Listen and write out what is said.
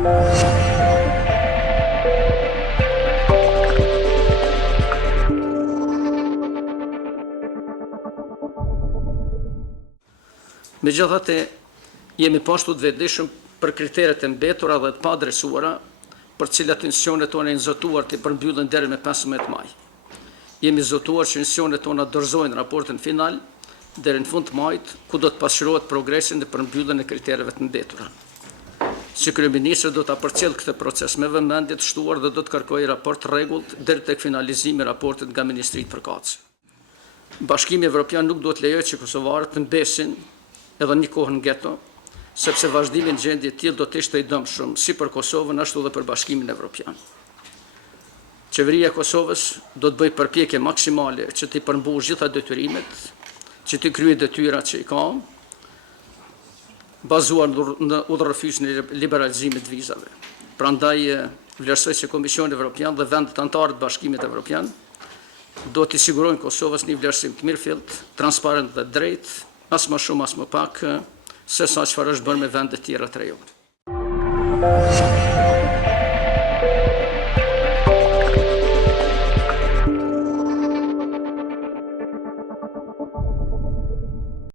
Megjithatë, jemi pashtu të vetëdijshëm për kriteret e mbetura dhe të paadresuara, për cilat institucionet tona janë zotuar të përmbyllen deri me 15 maj. Jemi zotuar që institucionet tona dorëzojnë raportin final deri në fund të majit, ku do të pasqyrohet progresi në përmbylljen e kritereve të mbetura. Si kryeministri do ta përcjell këtë proces me vëmendje të shtuar dhe do të kërkojë raport rregullt deri tek finalizimi i raportit nga Ministritë përkatëse. Bashkimi Evropian nuk do të lejojë që kosovarët të mbesin edhe një kohë në geto, sepse vazhdimi në gjendje tillë do të ishte i dëmshëm si për Kosovën ashtu edhe për Bashkimin Evropian. Qeveria e Kosovës do të bëjë përpjekje maksimale që të përmbushë gjitha detyrimet, që të kryejë detyrat që i ka, bazuar në udhërrëfysin e liberalizimit të vizave. Prandaj vlerësoj se Komisioni Evropian dhe vendet anëtare të Bashkimit Evropian do t'i sigurojnë Kosovës një vlerësim të mirëfillt, transparent dhe drejt, as më shumë as më pak, se sa çfarë është bërë me vendet tjera të rajonit.